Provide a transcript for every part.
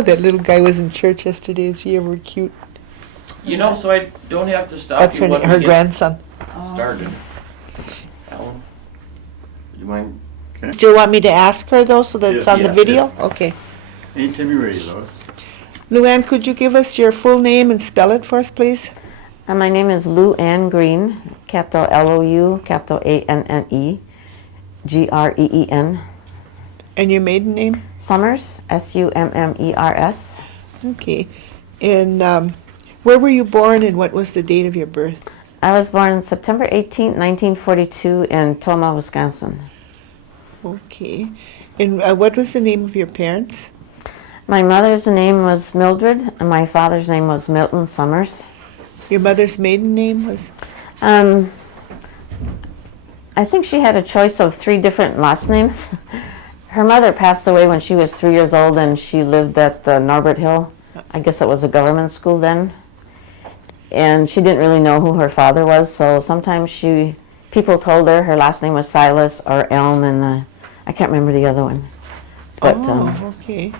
thought that little guy was in church yesterday. Is he ever cute? You know, so I don't have to stop That's you when her we grandson. get started. Alan, would you mind? Okay. Do you want me to ask her, though, so that it's on the Yeah. video? Okay. Anytime you're ready, Lois. LouAnn, could you give us your full name and spell it for us, please? My name is LouAnn Green, capital L-O-U, capital A-N-N-E, G-R-E-E-N. And your maiden name? Summers, S-U-M-M-E-R-S. Okay. And where were you born and what was the date of your birth? I was born September 18, 1942 in Tomah, Wisconsin. Okay. And what was the name of your parents? My mother's name was Mildred, and my father's name was Milton Summers. Your mother's maiden name was? I think she had a choice of 3 different last names. Her mother passed away when she was 3 years old, and she lived at the Norbert Hill. I guess it was a government school then. And she didn't really know who her father was, so sometimes people told her last name was Silas or Elm, and I can't remember the other one. But okay.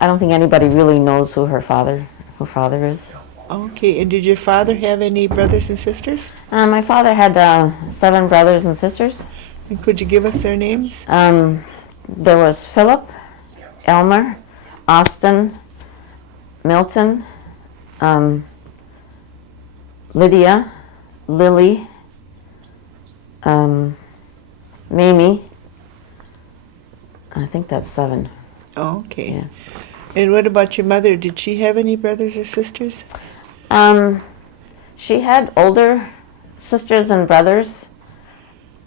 I don't think anybody really knows who her father is. Okay. And did your father have any brothers and sisters? My father had 7 brothers and sisters. And could you give us their names? There was Philip, Elmer, Austin, Milton, Lydia, Lily, Mamie. I think that's 7. Oh, okay. Yeah. And what about your mother? Did she have any brothers or sisters? She had older sisters and brothers,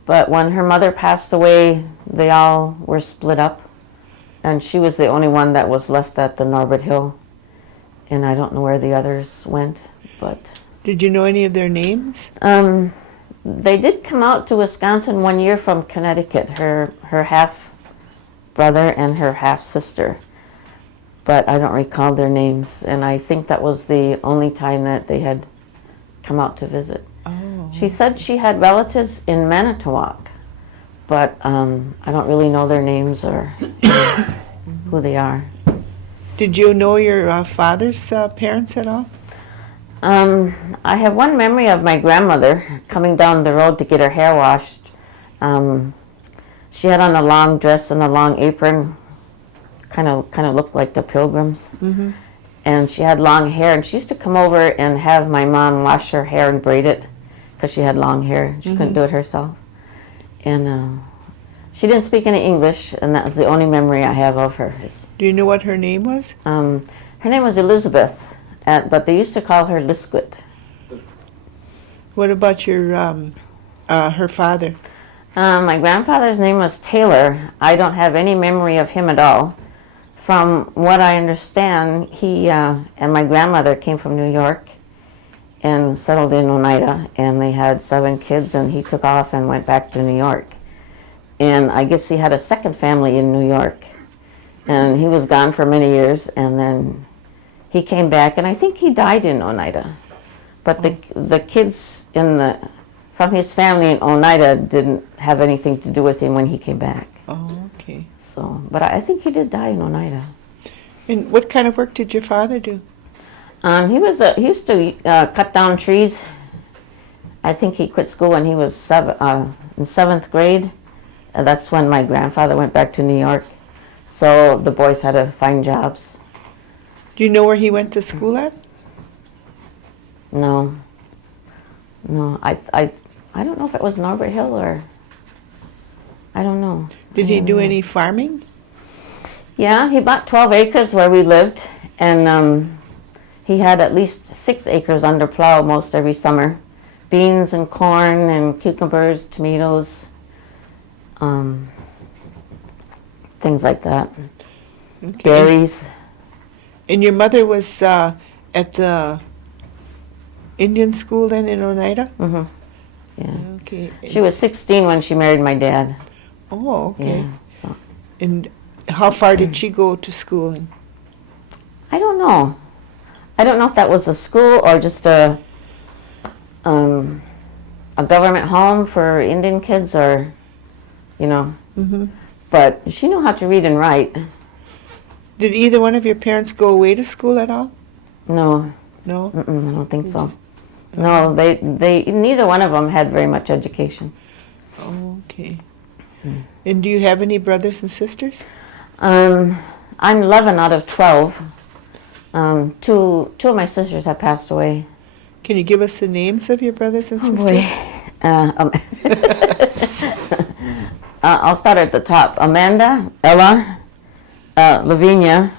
but when her mother passed away, they all were split up, and she was the only one that was left at the Norbert Hill, and I don't know where the others went, but... Did you know any of their names? They did come out to Wisconsin one year from Connecticut, her half-brother and her half-sister, but I don't recall their names, and I think that was the only time that they had come out to visit. Oh. She said she had relatives in Manitowoc, but I don't really know their names or who they are. Did you know your father's parents at all? I have one memory of my grandmother coming down the road to get her hair washed. She had on a long dress and a long apron, kind of looked like the Pilgrims. Mm-hmm. And she had long hair, and she used to come over and have my mom wash her hair and braid it because she had long hair. She couldn't do it herself. And she didn't speak any English, and that was the only memory I have of her. Do you know what her name was? Her name was Elizabeth, but they used to call her Lisquit. What about your her father? My grandfather's name was Taylor. I don't have any memory of him at all. From what I understand, he and my grandmother came from New York and settled in Oneida, and they had 7 kids, and he took off and went back to New York. And I guess he had a second family in New York, and he was gone for many years, and then he came back, and I think he died in Oneida. But the kids from his family in Oneida didn't have anything to do with him when he came back. Oh, okay. So, but I think he did die in Oneida. And what kind of work did your father do? He used to cut down trees. I think he quit school when he was in 7th grade. And that's when my grandfather went back to New York. So the boys had to find jobs. Do you know where he went to school at? No. I don't know if it was Norbert Hill or I don't know. Did he do any farming? Yeah, he bought 12 acres where we lived, and he had at least 6 acres under plow most every summer. Beans and corn and cucumbers, tomatoes, things like that. Okay. Berries. And your mother was at the Indian school then in Oneida? Mm-hmm. Yeah. Okay. She was 16 when she married my dad. Oh, okay. Yeah. So And how far did she go to school? I don't know. I don't know if that was a school or just a government home for Indian kids, or, you know. Mm-hmm. But she knew how to read and write. Did either one of your parents go away to school at all? No, No? I don't think so. No, they neither one of them had very much education. Oh, okay. And do you have any brothers and sisters? I'm 11 out of 12. Two of my sisters have passed away. Can you give us the names of your brothers and Oh sisters? boy. I'll start at the top. Amanda, Ella, Lavinia,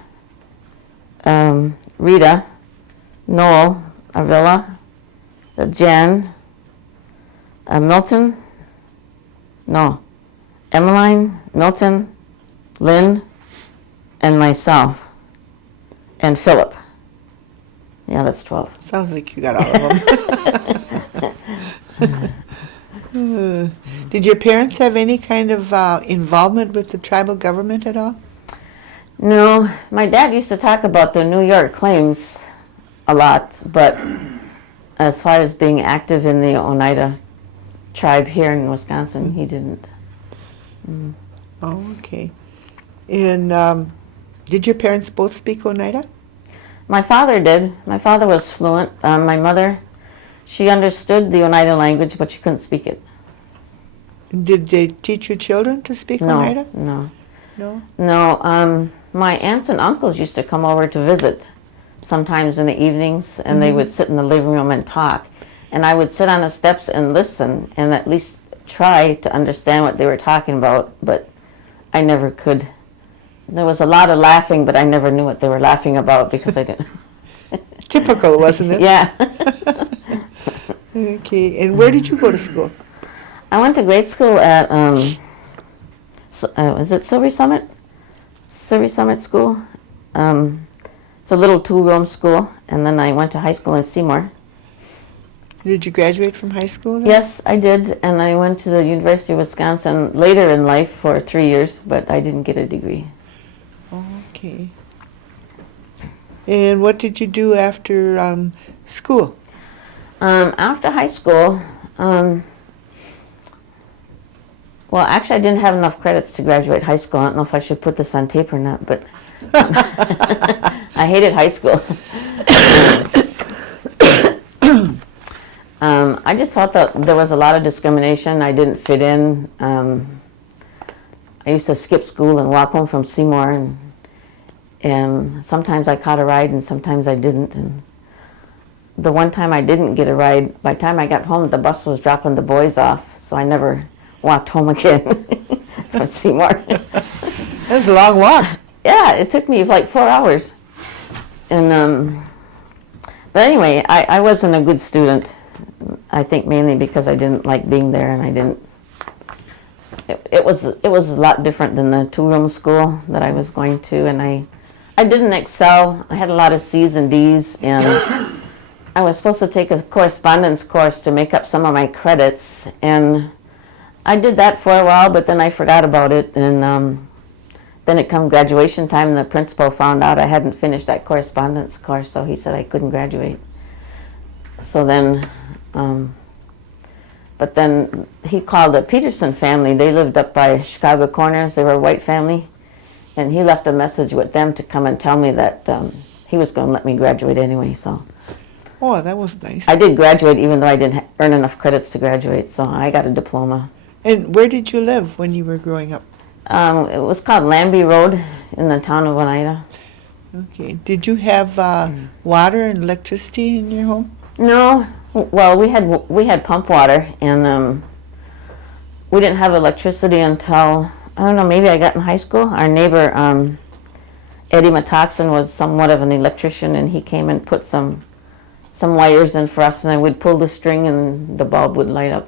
Rita, Noel, Avila, Jen, Milton, Emmeline, Milton, Lynn, and myself, and Philip. Yeah, that's 12. Sounds like you got all of them. Did your parents have any kind of involvement with the tribal government at all? No, my dad used to talk about the New York claims a lot, but as far as being active in the Oneida tribe here in Wisconsin, he didn't. Oh, okay. And did your parents both speak Oneida? My father did. My father was fluent. My mother, she understood the Oneida language, but she couldn't speak it. Did they teach your children to speak Oneida? No. No? My aunts and uncles used to come over to visit sometimes in the evenings, and they would sit in the living room and talk. And I would sit on the steps and listen and at least try to understand what they were talking about, but I never could. There was a lot of laughing, but I never knew what they were laughing about because I didn't. Typical, wasn't it? Yeah. Okay. And where did you go to school? I went to grade school at, is it Silver Summit? Silver Summit School. It's a little two-room school, and then I went to high school in Seymour. Did you graduate from high school then? Yes, I did, and I went to the University of Wisconsin later in life for 3 years, but I didn't get a degree. Okay. And what did you do after school? After high school, well, actually, I didn't have enough credits to graduate high school. I don't know if I should put this on tape or not, but I hated high school. I just felt that there was a lot of discrimination. I didn't fit in. I used to skip school and walk home from Seymour, and sometimes I caught a ride and sometimes I didn't. And the one time I didn't get a ride, by the time I got home, the bus was dropping the boys off, so I never walked home again from Seymour. That was a long walk. Yeah, it took me like 4 hours. And but anyway, I wasn't a good student. I think mainly because I didn't like being there, and I didn't. It was a lot different than the two-room school that I was going to, and I didn't excel. I had a lot of C's and D's, and I was supposed to take a correspondence course to make up some of my credits, and I did that for a while, but then I forgot about it, and then it come graduation time, and the principal found out I hadn't finished that correspondence course, so he said I couldn't graduate. So then, but then he called the Peterson family. They lived up by Chicago Corners. They were a white family, and he left a message with them to come and tell me that he was going to let me graduate anyway. So Oh, that was nice. I did graduate, even though I didn't earn enough credits to graduate. So I got a diploma. And where did you live when you were growing up? It was called Lambie Road in the town of Oneida. Okay. Did you have water and electricity in your home? No, well, we had pump water, and we didn't have electricity until, I don't know, maybe I got in high school. Our neighbor, Eddie Matoxin, was somewhat of an electrician, and he came and put some wires in for us, and then we'd pull the string and the bulb would light up.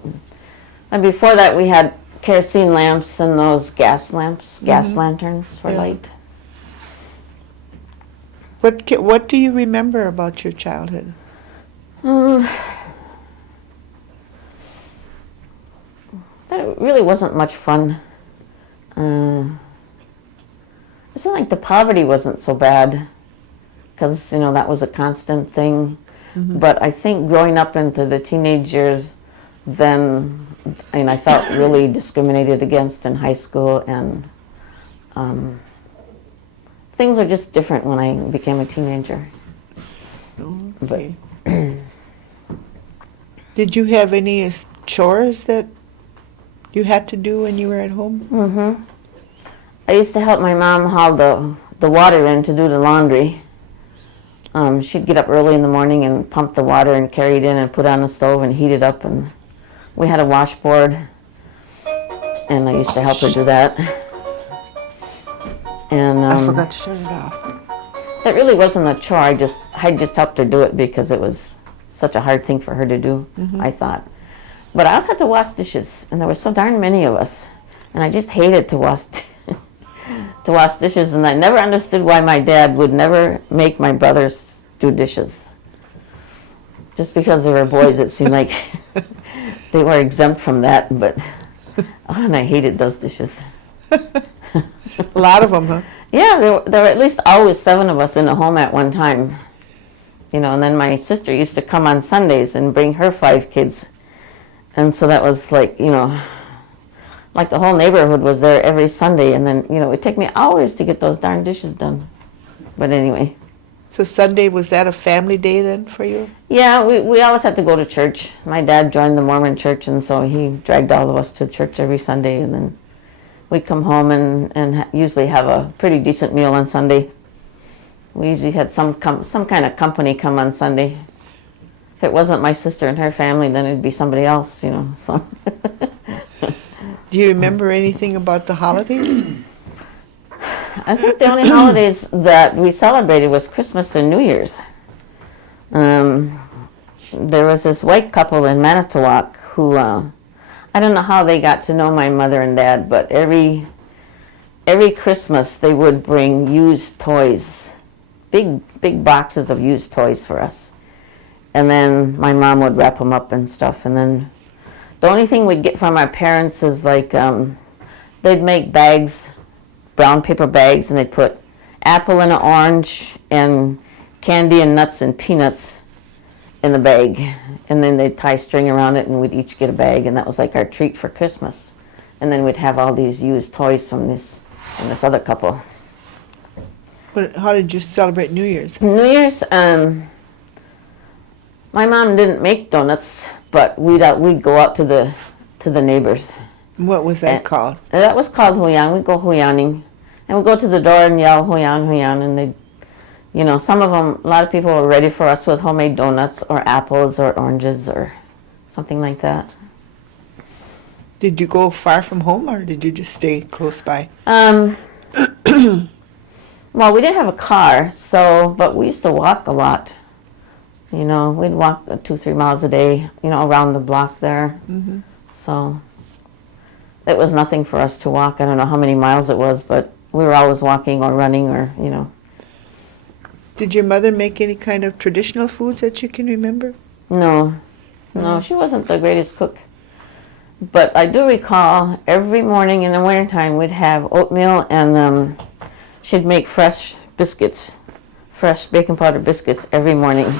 And before that, we had kerosene lamps and those gas lamps, gas lanterns for light. What do you remember about your childhood? That it really wasn't much fun. It seemed like the poverty wasn't so bad, because that was a constant thing. But I think growing up into the teenage years, then, I felt really discriminated against in high school, and things were just different when I became a teenager. Okay. Did you have any chores that you had to do when you were at home? Mm-hmm. I used to help my mom haul the water in to do the laundry. She'd get up early in the morning and pump the water and carry it in and put it on the stove and heat it up. And we had a washboard, and I used to help her do that. And I forgot to shut it off. that really wasn't a chore. I just helped her do it because it was such a hard thing for her to do, I thought. But I also had to wash dishes, and there were so darn many of us, and I just hated to wash to wash dishes, and I never understood why my dad would never make my brothers do dishes. Just because they were boys, it seemed like they were exempt from that, but and I hated those dishes. A lot of them, huh? Yeah, there were at least always 7 of us in the home at one time. You know, and then my sister used to come on Sundays and bring her 5 kids. And so that was like, you know, like the whole neighborhood was there every Sunday. And then, you know, it'd take me hours to get those darn dishes done. But anyway. So Sunday, was that a family day then for you? Yeah, we always had to go to church. My dad joined the Mormon church, and so he dragged all of us to church every Sunday. And then we'd come home and usually have a pretty decent meal on Sunday. We usually had some kind of company come on Sunday. If it wasn't my sister and her family, then it'd be somebody else, you know. So. Do you remember anything about the holidays? I think the only holidays that we celebrated was Christmas and New Year's. There was this white couple in Manitowoc who, I don't know how they got to know my mother and dad, but every Christmas they would bring used toys, big boxes of used toys for us. And then my mom would wrap them up and stuff. And then the only thing we'd get from our parents is like, they'd make bags, brown paper bags, and they'd put apple and an orange and candy and nuts and peanuts in the bag. And then they'd tie string around it, and we'd each get a bag, and that was like our treat for Christmas. And then we'd have all these used toys from this other couple. But how did you celebrate New Year's? New Year's, my mom didn't make donuts, but we'd go out to the neighbors. What was that called? That was called huyan. We'd go huyaning, and we'd go to the door and yell huyan, huyan, and they, you know, some of them, a lot of people were ready for us with homemade donuts or apples or oranges or something like that. Did you go far from home, or did you just stay close by? Well, we didn't have a car, but we used to walk a lot. You know, we'd walk 2-3 miles a day, you know, around the block there. Mm-hmm. So it was nothing for us to walk. I don't know how many miles it was, but we were always walking or running or, you know. Did your mother make any kind of traditional foods that you can remember? No, she wasn't the greatest cook. But I do recall every morning in the wintertime we'd have oatmeal, and she'd make fresh biscuits, fresh baking powder biscuits every morning.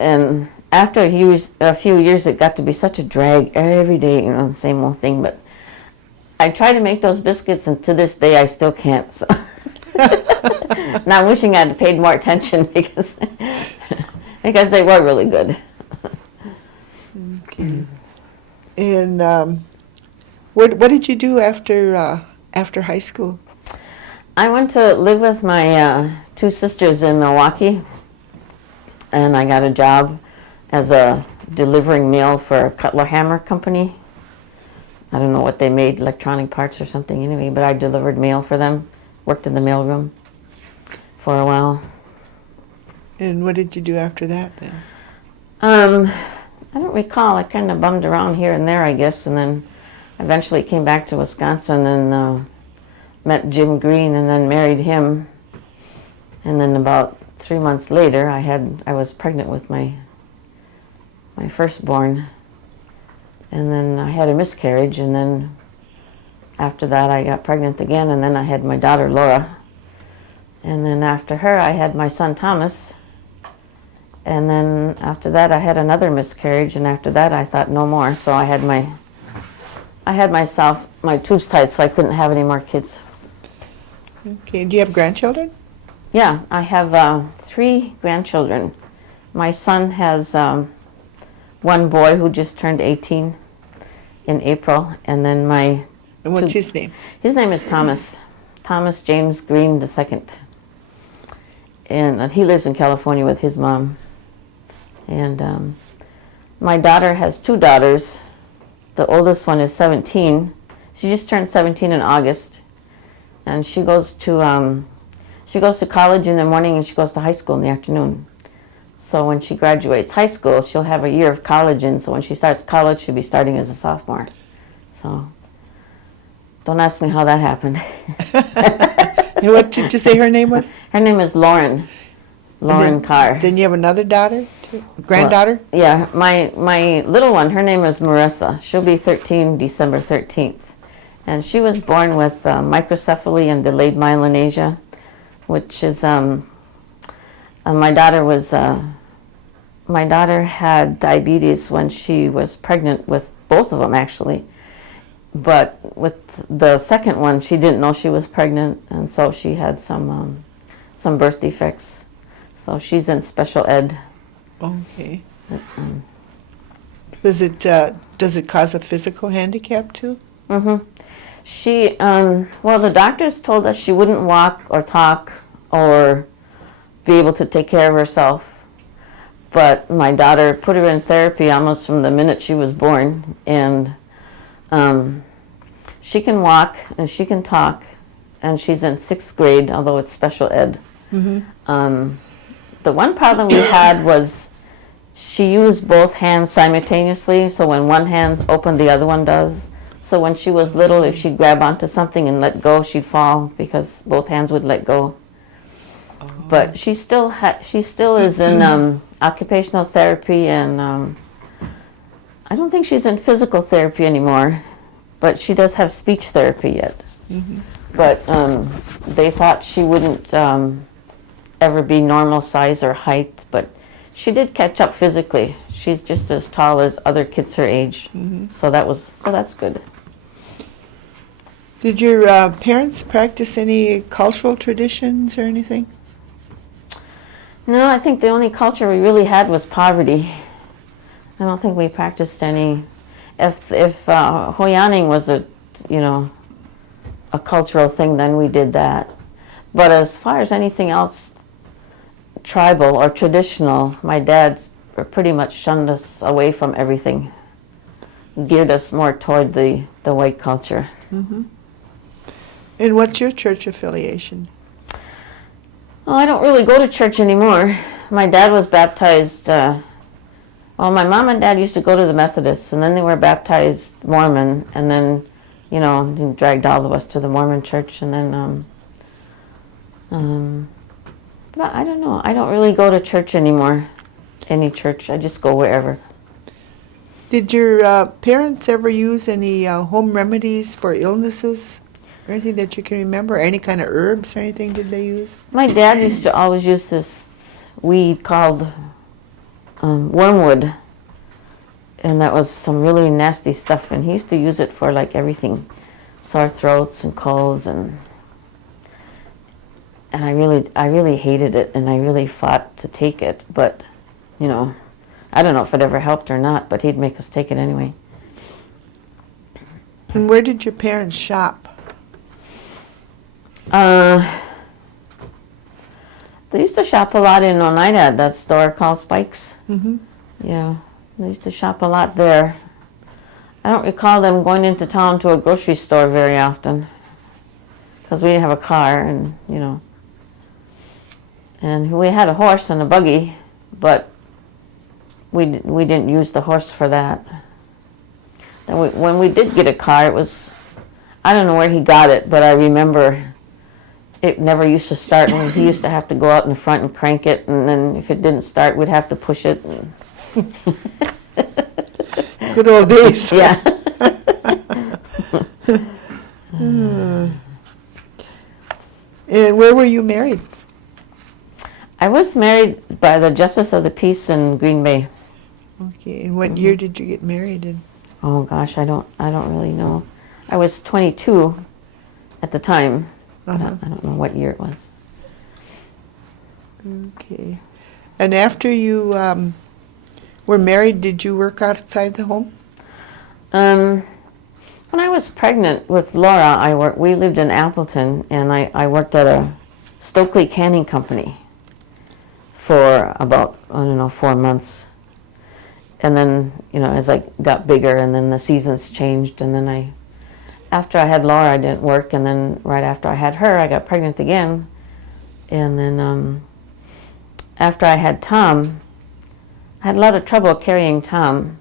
And after a few years, it got to be such a drag every day, you know, the same old thing. But I try to make those biscuits, and to this day, I still can't. So. Now I'm wishing I'd paid more attention because they were really good. Okay. And what did you do after high school? I went to live with my 2 sisters in Milwaukee, and I got a job as a delivering mail for a Cutler Hammer company. I don't know what they made, electronic parts or something anyway, but I delivered mail for them, worked in the mailroom for a while. And what did you do after that then? I don't recall. I kind of bummed around here and there, I guess, and then eventually came back to Wisconsin and met Jim Green and then married him. And then about 3 months later, I was pregnant with my firstborn, and then I had a miscarriage, and then after that I got pregnant again, and then I had my daughter Laura, and then after her I had my son Thomas, and then after that I had another miscarriage, and after that I thought no more, so I had my tubes tied, so I couldn't have any more kids. Okay. Do you have grandchildren? Yeah, I have 3 grandchildren. My son has one boy who just turned 18 in April, and then And what's 2 his name? his name is Thomas James Green II. And he lives in California with his mom. And my daughter has 2 daughters. The oldest one is 17. She just turned 17 in August. And she goes to college in the morning and she goes to high school in the afternoon. So when she graduates high school, she'll have a year of college in. So when she starts college, she'll be starting as a sophomore. So don't ask me how that happened. And what did you say her name was? Her name is LouAnn Carr. Then you have another daughter, too? Granddaughter? Well, yeah, my little one, her name is Marissa. She'll be 13 December 13th. And she was born with microcephaly and delayed myelinasia, which is, my daughter had diabetes when she was pregnant with both of them, actually. But with the second one, she didn't know she was pregnant, and so she had some birth defects. So she's in special ed. Okay. Does it cause a physical handicap too? Mm-hmm. She, well, the doctors told us she wouldn't walk or talk or be able to take care of herself. But my daughter put her in therapy almost from the minute she was born, and she can walk and she can talk, and she's in 6th grade, although it's special ed. Mm-hmm. The one problem we had was she used both hands simultaneously, so when one hand's open, the other one does. So when she was little, if she'd grab onto something and let go, she'd fall because both hands would let go. Oh. But she still is in occupational therapy, and I don't think she's in physical therapy anymore, but she does have speech therapy yet. Mm-hmm. But they thought she wouldn't ever be normal size or height, but she did catch up physically. She's just as tall as other kids her age. Mm-hmm. So that's good. Did your parents practice any cultural traditions or anything? No, I think the only culture we really had was poverty. I don't think we practiced any. If Hoyaning was a cultural thing, then we did that. But as far as anything else tribal or traditional, my dad pretty much shunned us away from everything, geared us more toward the white culture. Mm-hmm. And what's your church affiliation? Well, I don't really go to church anymore. My dad was baptized, my mom and dad used to go to the Methodists, and then they were baptized Mormon, and then, they dragged all of us to the Mormon church, and then, but I don't know. I don't really go to church anymore, any church. I just go wherever. Did your parents ever use any home remedies for illnesses? Or anything that you can remember? Any kind of herbs or anything did they use? My dad used to always use this weed called wormwood, and that was some really nasty stuff, and he used to use it for like everything, sore throats and colds, and I really hated it, and I really fought to take it, but I don't know if it ever helped or not, but he'd make us take it anyway. And where did your parents shop? They used to shop a lot in Oneida at that store called Spike's. Mm-hmm. Yeah, they used to shop a lot there. I don't recall them going into town to a grocery store very often because we didn't have a car, and and we had a horse and a buggy, but we didn't use the horse for that. Then when we did get a car, it was, I don't know where he got it, but I remember it never used to start, and he used to have to go out in the front and crank it, and then if it didn't start, we'd have to push it. Good old days. Yeah. And where were you married? I was married by the Justice of the Peace in Green Bay. Okay, and what year did you get married in? Oh gosh, I don't really know. I was 22 at the time. I don't know what year it was. Okay. And after you were married, did you work outside the home? When I was pregnant with Laura, we lived in Appleton, and I worked at a Stokely canning company for about, 4 months. And then, as I got bigger, and then the seasons changed, and then after I had Laura, I didn't work, and then right after I had her, I got pregnant again. And then after I had Tom, I had a lot of trouble carrying Tom.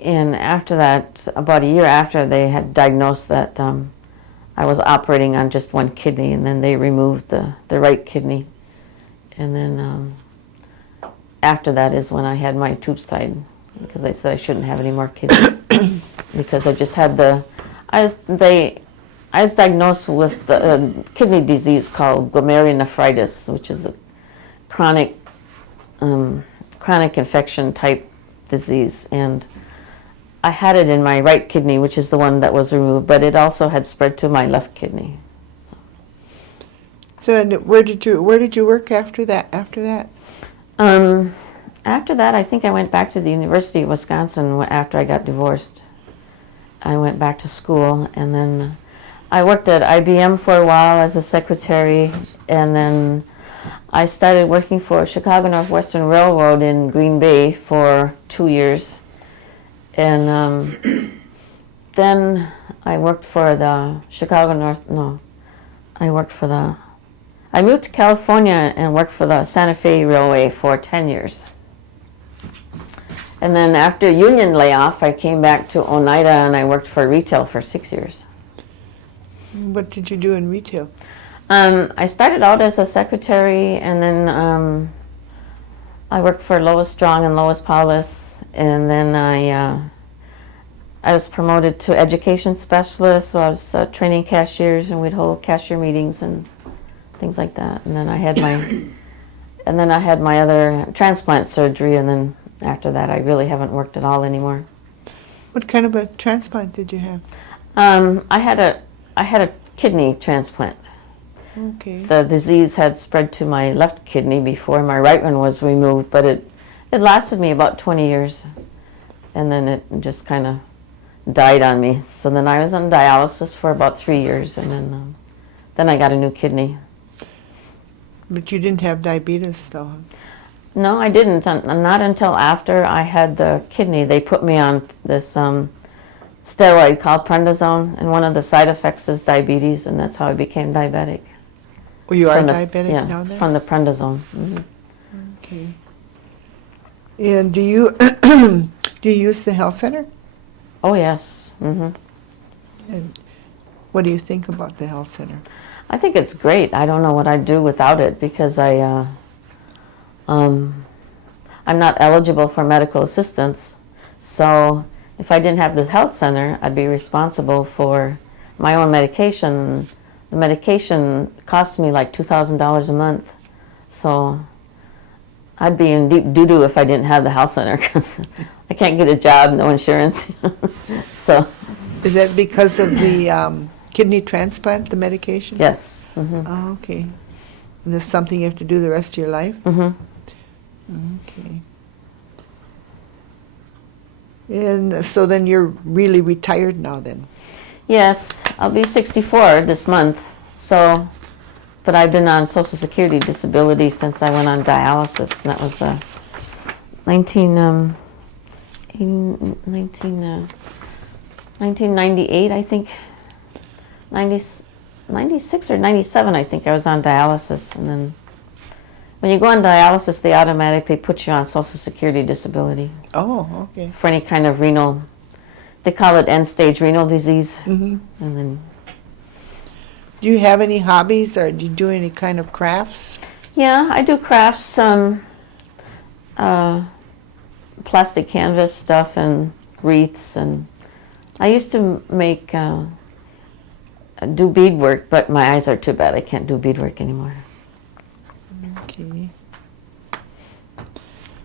And after that, about a year after, they had diagnosed that I was operating on just one kidney, and then they removed the right kidney. And then after that is when I had my tubes tied, because they said I shouldn't have any more kidneys because I just had I was diagnosed with a kidney disease called glomerulonephritis, which is a chronic infection type disease, and I had it in my right kidney, which is the one that was removed, but it also had spread to my left kidney. So, and where did you work after that? After that, I think I went back to the University of Wisconsin after I got divorced. I went back to school, and then I worked at IBM for a while as a secretary, and then I started working for Chicago Northwestern Railroad in Green Bay for 2 years. And then I worked for the I moved to California and worked for the Santa Fe Railway for 10 years. And then after union layoff, I came back to Oneida and I worked for retail for 6 years. What did you do in retail? I started out as a secretary, and then I worked for Lois Strong and Lois Paulus, and then I was promoted to education specialist, so I was training cashiers, and we'd hold cashier meetings and things like that. And then I had my other transplant surgery, and then after that I really haven't worked at all anymore. What kind of a transplant did you have? I had a kidney transplant. Okay. The disease had spread to my left kidney before my right one was removed, but it lasted me about 20 years, and then it just kind of died on me. So then I was on dialysis for about 3 years, and then I got a new kidney. But you didn't have diabetes, though? No, I didn't. Not until after I had the kidney. They put me on this steroid called prednisone, and one of the side effects is diabetes, and that's how I became diabetic. Well, you are diabetic now then? From the prednisone. Mm-hmm. Okay. And do you do you use the health center? Oh, yes. Mm-hmm. And what do you think about the health center? I think it's great. I don't know what I'd do without it, because I'm not eligible for medical assistance. So if I didn't have this health center, I'd be responsible for my own medication. The medication costs me like $2,000 a month. So I'd be in deep doo-doo if I didn't have the health center, because I can't get a job, no insurance. So. Is that because of the kidney transplant, the medication? Yes. Mm-hmm. Oh, okay. And there's something you have to do the rest of your life? Mm-hmm. Okay. And so then you're really retired now then? Yes, I'll be 64 this month. So, but I've been on Social Security disability since I went on dialysis. And that was 1998, I think. 96 or 97, I think I was on dialysis. And then when you go on dialysis, they automatically put you on Social Security disability. Oh, okay. For any kind of renal, they call it end-stage renal disease. Mm-hmm. And then, do you have any hobbies, or do you do any kind of crafts? yeah, I do crafts, plastic canvas stuff and wreaths, and I used to make do beadwork, but my eyes are too bad. I can't do beadwork anymore. Okay.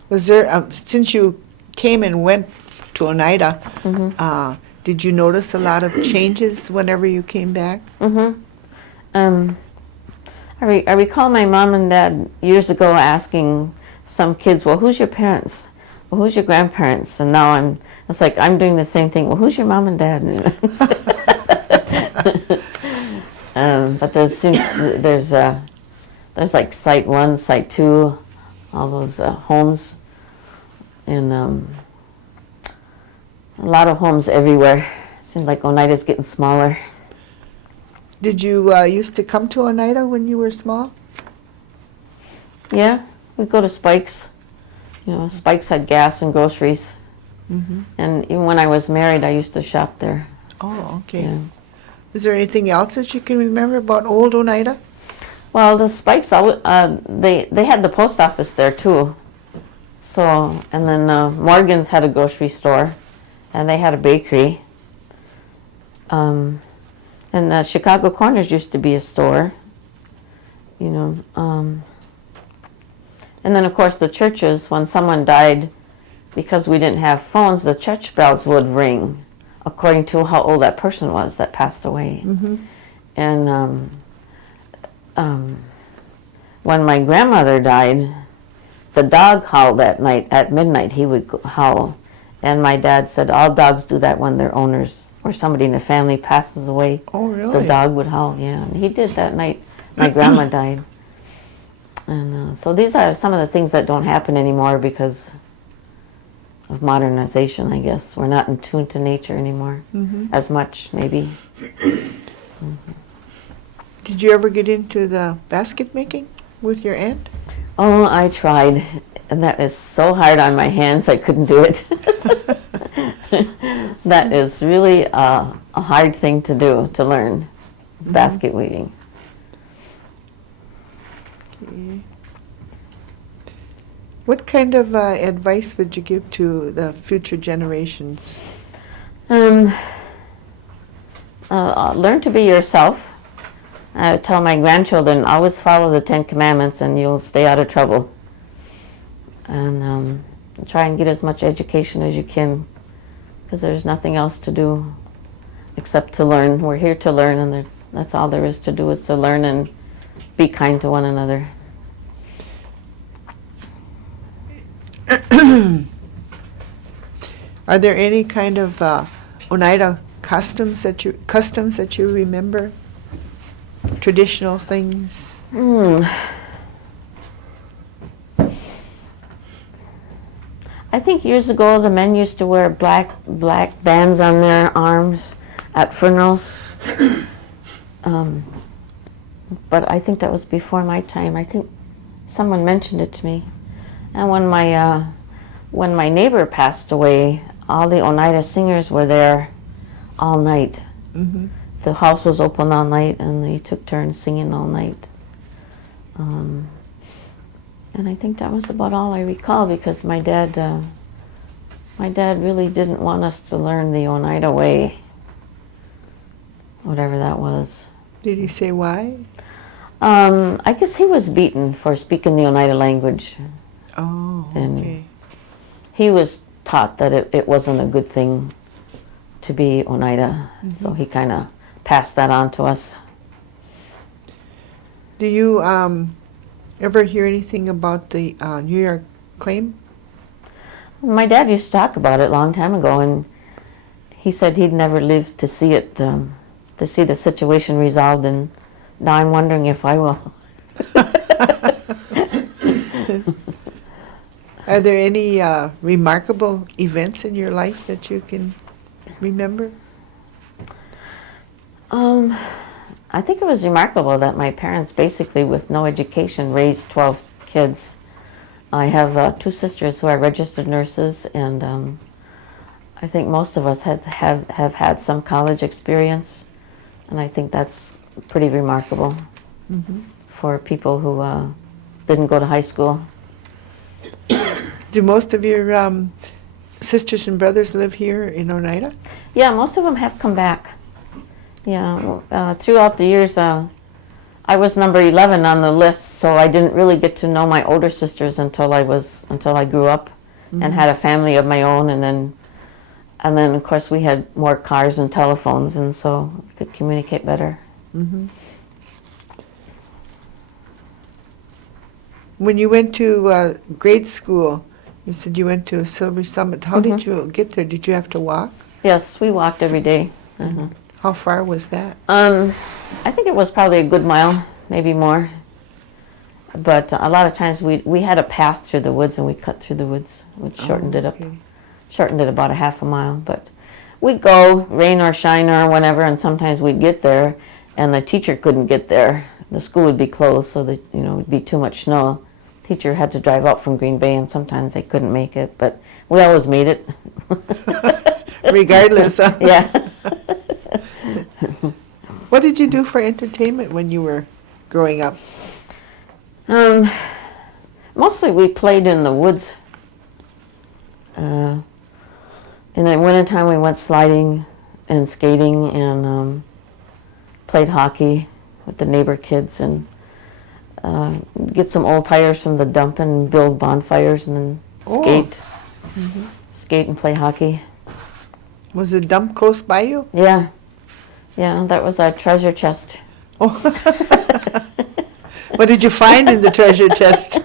Was there, since you came and went to Oneida, Mm-hmm. did you notice a lot of changes whenever you came back? Mm-hmm. I recall my mom and dad years ago asking some kids, well, who's your parents? Well, who's your grandparents? And now it's like I'm doing the same thing. Well, who's your mom and dad? But there's like Site 1, Site 2, all those homes, and a lot of homes everywhere. Seems like Oneida's getting smaller. Did you used to come to Oneida when you were small? Yeah, we'd go to Spike's. You know, Spike's had gas and groceries. Mm-hmm. And even when I was married, I used to shop there. Oh, okay. Yeah. Is there anything else that you can remember about old Oneida? Well, the Spikes, they had the post office there too. So, and then Morgan's had a grocery store, and they had a bakery. And the Chicago Corners used to be a store, you know. And then, of course, the churches, when someone died, because we didn't have phones, the church bells would ring according to how old that person was that passed away. Mm-hmm. And when my grandmother died, the dog howled that night. At midnight, he would howl. And my dad said all dogs do that when their owners or somebody in the family passes away. Oh, really? The dog would howl, yeah. And he did that night my grandma died. And so these are some of the things that don't happen anymore because of modernization, I guess. We're not in tune to nature anymore as much, maybe. Did you ever get into the basket making with your aunt? Oh, I tried. And that is so hard on my hands, I couldn't do it. That is really a hard thing to do, to learn. It's basket weaving. Okay. What kind of advice would you give to the future generations? Learn to be yourself. I tell my grandchildren, always follow the 10 Commandments and you'll stay out of trouble. And try and get as much education as you can, because there's nothing else to do except to learn. We're here to learn, and that's all there is to do, is to learn and be kind to one another. Are there any kind of Oneida customs that you remember? Traditional things? I think years ago the men used to wear black bands on their arms at funerals. But I think that was before my time. I think someone mentioned it to me. And when my neighbor passed away, all the Oneida singers were there all night. Mm-hmm. The house was open all night, and they took turns singing all night. And I think that was about all I recall, because my dad really didn't want us to learn the Oneida way, whatever that was. Did he say why? I guess he was beaten for speaking the Oneida language. Oh, And okay. he was taught that it wasn't a good thing to be Oneida, so he kind of passed that on to us. Do you ever hear anything about the New York claim? My dad used to talk about it a long time ago, and he said he'd never lived to see it, to see the situation resolved, and now I'm wondering if I will. Are there any remarkable events in your life that you can remember? I think it was remarkable that my parents, basically with no education, raised 12 kids. I have 2 sisters who are registered nurses, and I think most of us have had some college experience, and I think that's pretty remarkable for people who didn't go to high school. Do most of your sisters and brothers live here in Oneida? Yeah, most of them have come back. Yeah, throughout the years, I was number 11 on the list, so I didn't really get to know my older sisters until I grew up and had a family of my own, and then of course we had more cars and telephones, and so we could communicate better. When you went to grade school, you said you went to Silver Summit. How did you get there? Did you have to walk? Yes, we walked every day. Uh-huh. How far was that? I think it was probably a good mile, maybe more. But a lot of times we had a path through the woods and we cut through the woods, which shortened it up. Okay. Shortened it about a half a mile. But we'd go, rain or shine or whatever, and sometimes we'd get there and the teacher couldn't get there. The school would be closed, so that, you know, it would be too much snow. Teacher had to drive up from Green Bay, and sometimes they couldn't make it, but we always made it. Regardless. Huh? Yeah. What did you do for entertainment when you were growing up? Mostly we played in the woods. In the wintertime we went sliding and skating and played hockey with the neighbor kids and get some old tires from the dump and build bonfires and then skate. Skate and play hockey. Was the dump close by you? Yeah. Yeah, that was our treasure chest. Oh. What did you find in the treasure chest?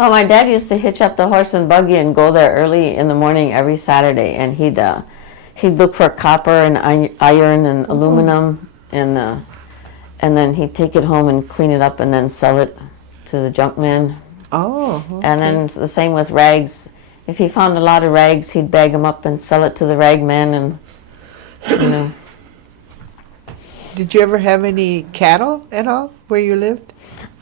Oh, my dad used to hitch up the horse and buggy and go there early in the morning every Saturday, and he'd look for copper and iron and aluminum, and then he'd take it home and clean it up and then sell it to the junk man. Oh, okay. And then the same with rags. If he found a lot of rags, he'd bag them up and sell it to the rag man, and you know. Did you ever have any cattle at all where you lived?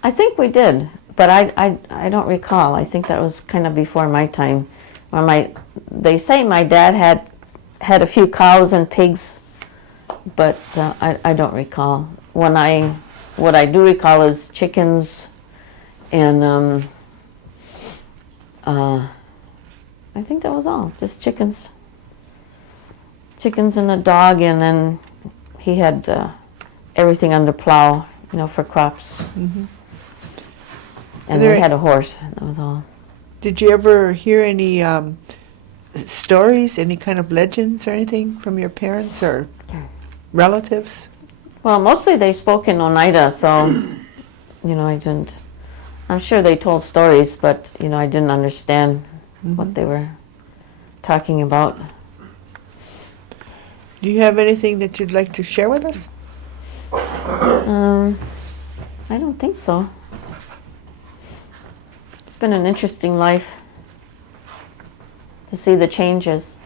I think we did, but I don't recall. I think that was kind of before my time. They say my dad had a few cows and pigs, but I don't recall. What I do recall is chickens, and I think that was all, just chickens. Chickens and a dog, and then he had everything under plow, you know, for crops. Mm-hmm. And we had a horse, that was all. Did you ever hear any stories, any kind of legends or anything from your parents or relatives? Well, mostly they spoke in Oneida, so, you know, I'm sure they told stories, but, you know, I didn't understand what they were talking about. Do you have anything that you'd like to share with us? I don't think so. It's been an interesting life to see the changes.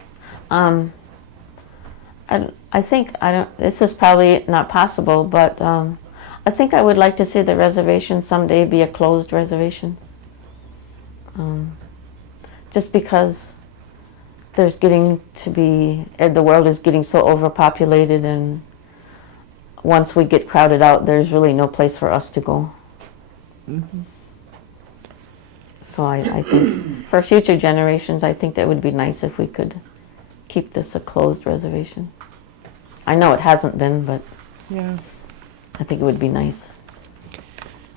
I think this is probably not possible, but I think I would like to see the reservation someday be a closed reservation. Just because there's getting to be, the world is getting so overpopulated, and once we get crowded out, there's really no place for us to go. Mm-hmm. So I think for future generations, I think that would be nice if we could keep this a closed reservation. I know it hasn't been, but Yeah. I think it would be nice.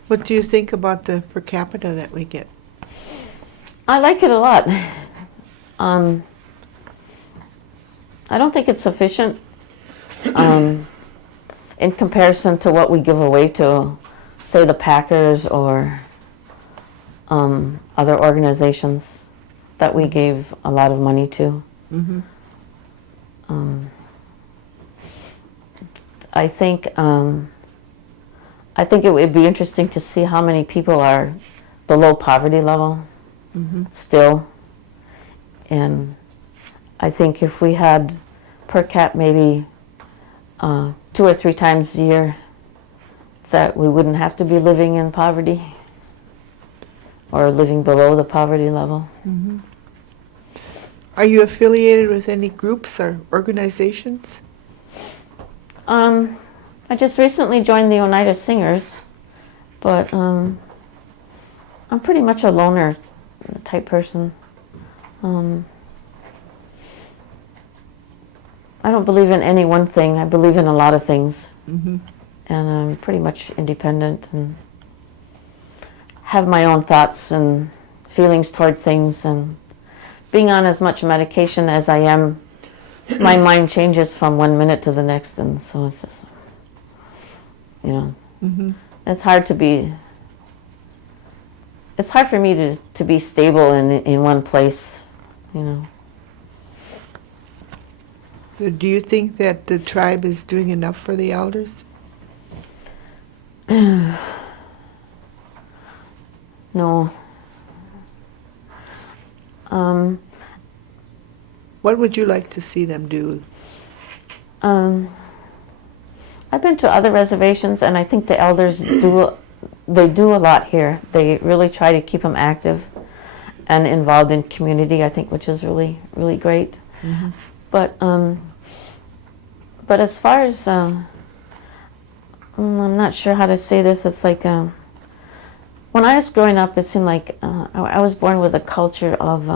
What do you think about the per capita that we get? I like it a lot. I don't think it's sufficient in comparison to what we give away to, say, the Packers or other organizations that we gave a lot of money to. Mm-hmm. I think it would be interesting to see how many people are below poverty level still. And I think if we had per cap maybe 2 or 3 times a year, that we wouldn't have to be living in poverty or living below the poverty level. Mm-hmm. Are you affiliated with any groups or organizations? I just recently joined the Oneida Singers, but I'm pretty much a loner type person. I don't believe in any one thing. I believe in a lot of things. Mm-hmm. And I'm pretty much independent and have my own thoughts and feelings toward things. And being on as much medication as I am, my mind changes from one minute to the next, and so it's just, you know, it's hard to be it's hard for me to be stable in one place, you know. So do you think that the tribe is doing enough for the elders? No. What would you like to see them do? I've been to other reservations, and I think the elders do a lot here. They really try to keep them active and involved in community, I think, which is really, really great. Mm-hmm. But as far as I'm not sure how to say this. It's like when I was growing up, it seemed like I was born with a culture of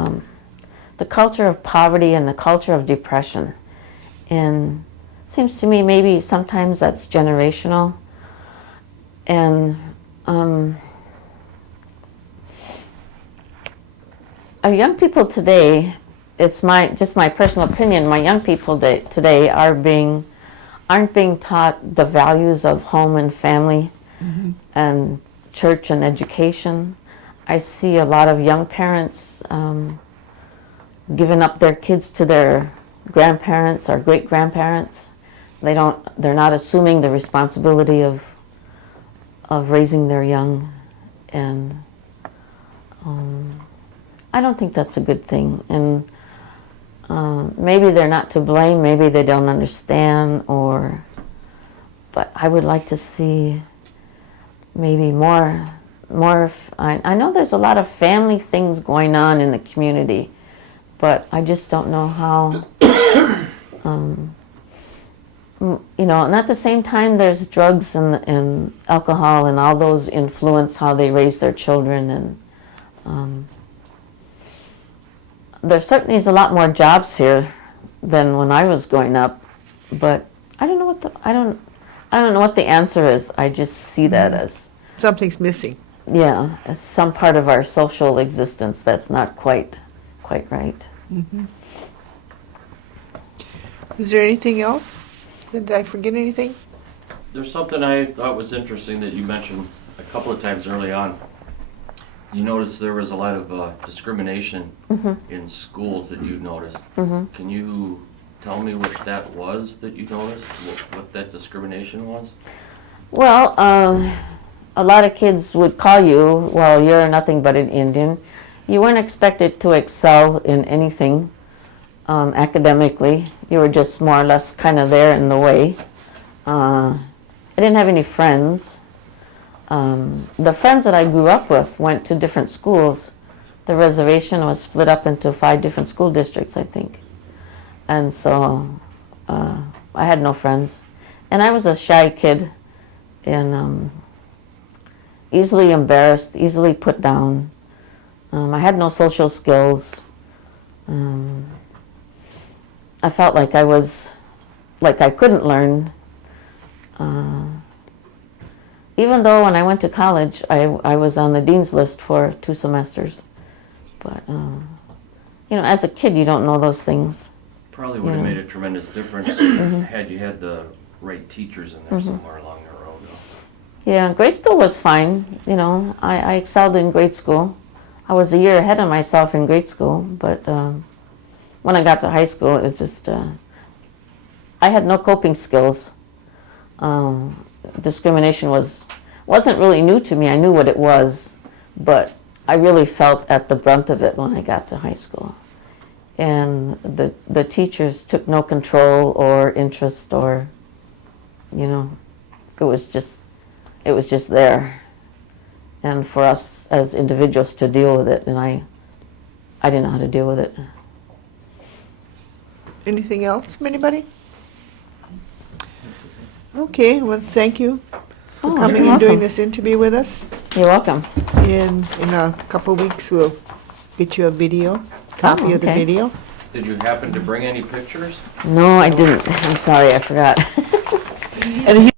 poverty and the culture of depression, and it seems to me maybe sometimes that's generational. And our young people today, it's just my personal opinion. My young people today aren't being taught the values of home and family, Mm-hmm. and church and education. I see a lot of young parents giving up their kids to their grandparents or great grandparents. They're not assuming the responsibility of raising their young, and I don't think that's a good thing. And maybe they're not to blame, maybe they don't understand, but I would like to see maybe more. I know there's a lot of family things going on in the community, but I just don't know how. And at the same time, there's drugs and alcohol and all those influence how they raise their children, and there certainly is a lot more jobs here than when I was growing up, but I don't know what the answer is. I just see that as Something's missing. as some part of our social existence that's not quite right. Mm-hmm. Is there anything else? Did I forget anything? There's something I thought was interesting that you mentioned a couple of times early on. You noticed there was a lot of discrimination in schools that you noticed. Mm-hmm. Can you tell me what that was that you noticed? What that discrimination was? Well, a lot of kids would call you, well, you're nothing but an Indian. You weren't expected to excel in anything academically. You were just more or less kind of there in the way. I didn't have any friends. The friends that I grew up with went to different schools. The reservation was split up into 5 different school districts, I think. And so I had no friends. And I was a shy kid, and easily embarrassed, easily put down. I had no social skills. I felt like I couldn't learn. Even though when I went to college, I was on the dean's list for 2 semesters. But, as a kid, you don't know those things. Probably would have made a tremendous difference had you had the right teachers in there somewhere along the road. Yeah, grade school was fine. I excelled in grade school. I was a year ahead of myself in grade school, but when I got to high school, it was just, I had no coping skills. Discrimination wasn't really new to me. I knew what it was, but I really felt at the brunt of it when I got to high school. And the teachers took no control or interest, or, it was just there. And for us as individuals to deal with it, and I didn't know how to deal with it. Anything else from anybody? Okay, well, thank you for coming you're and doing welcome. this interview with us. You're welcome. In a couple of weeks, we'll get you a copy of the okay. video. Did you happen to bring any pictures? No, I didn't. I'm sorry, I forgot. And